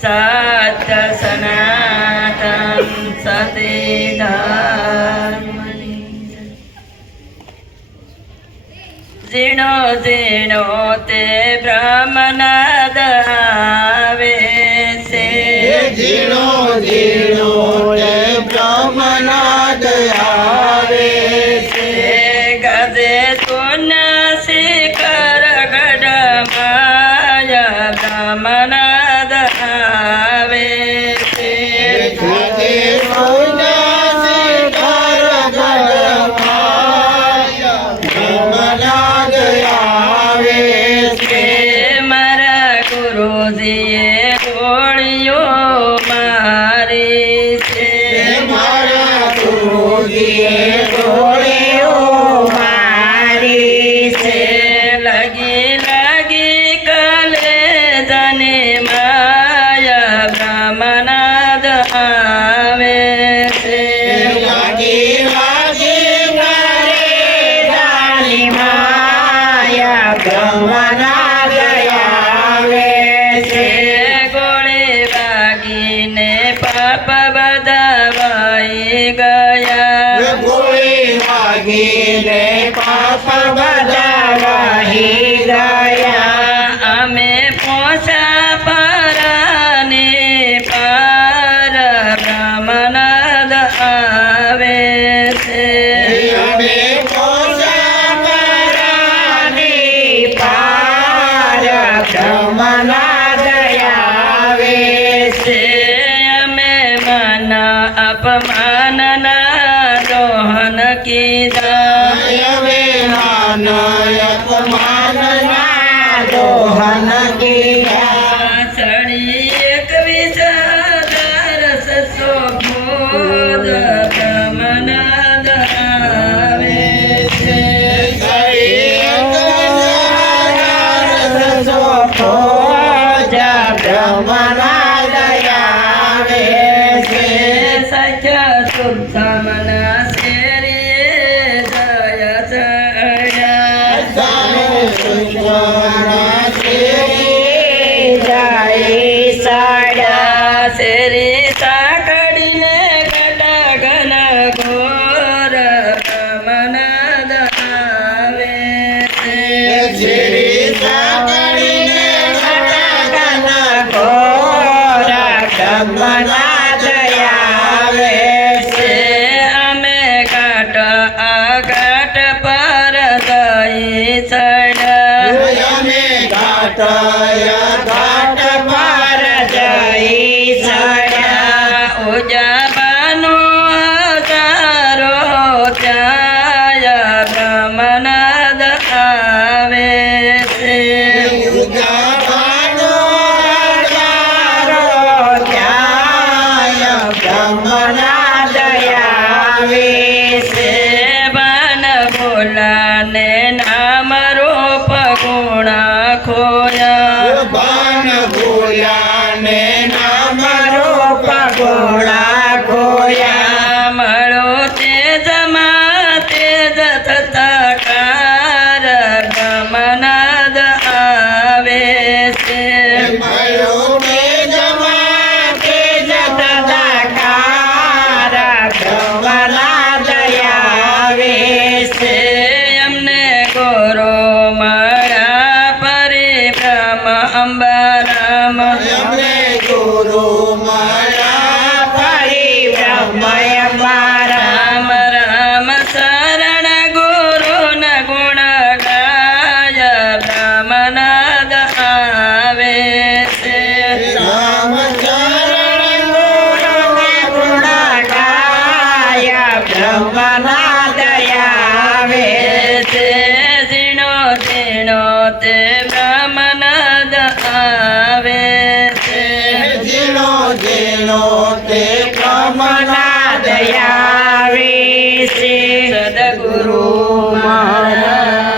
સત્ય સનાતન સતી ધર્મની ઝીણો ઝીણો તે બ્રહ્મનાદ આવે છે ઝીણો ઝીણો તે બ્રહ્મનાદ આવે છે ગજે તુના શિખર ગઢ માયા બ્રહ્મનાદ આવે છે ગજે તુના શિખર ગઢ માયા બ્રહ્મનાદ આવે છે મારા ગુરુજીએ ગોળીઓ મારી છે મારા ગુરુજીએ ગોળીઓ મારી છે લગી લગી કલે જને માયા બ્રહ્મનાદ આવે છે લાગી લાગી કરે જાણી માયા બ્રહ્મનાદ આવે છે ગોળે વાગીને પાપ બધા વહી ગયા ગોળી વાગીને પાપ બધા વહી ગયા અમે પોસા પરાને પાર બ્રહ્મનાદ આવે છે અમે પોસા પરાની પાર બ્રહ્મનાદ આવે છે અમે મન અપમાનના દોહન કીધા હવે અપમાનના દોહન કીધા સળી 21,600 બોધ બ્રહ્મનાદ આવે છે બ્રહ્મનાદ આવે છે સખ્ય શુભ સમના શેરીએ જય સળ્યા શેરી સાકડીને ગટા ઘન ઘોર બ્રહ્મનાદ આવે છે બ્રહ્મનાદ આવે છે અમે ઘાટ આઘાટ પર ગઈ ચડ્યા અમે ઘાટ પર જઈ ચડ્યા ઉજાબાનો તારો ત્યાં બ્રહ્મનાદ આવે છે બ્રહ્મનાદ આવે છે બન બોલાને નામ રૂપ ગુણ ખોયા બાન ભૂલાને નામ રૂપ ગોળા ખોયા મળો તેજમાં તેજ થતા કાર બ્રહ્મનાદ આવે છે મળ્યો તેજમાં તેજ તદાકાર બ્રહ્મનાદ આવે છે અમને ગોરો મળ્યા પરિભ્રમ અંબારામ અમને ગુરુ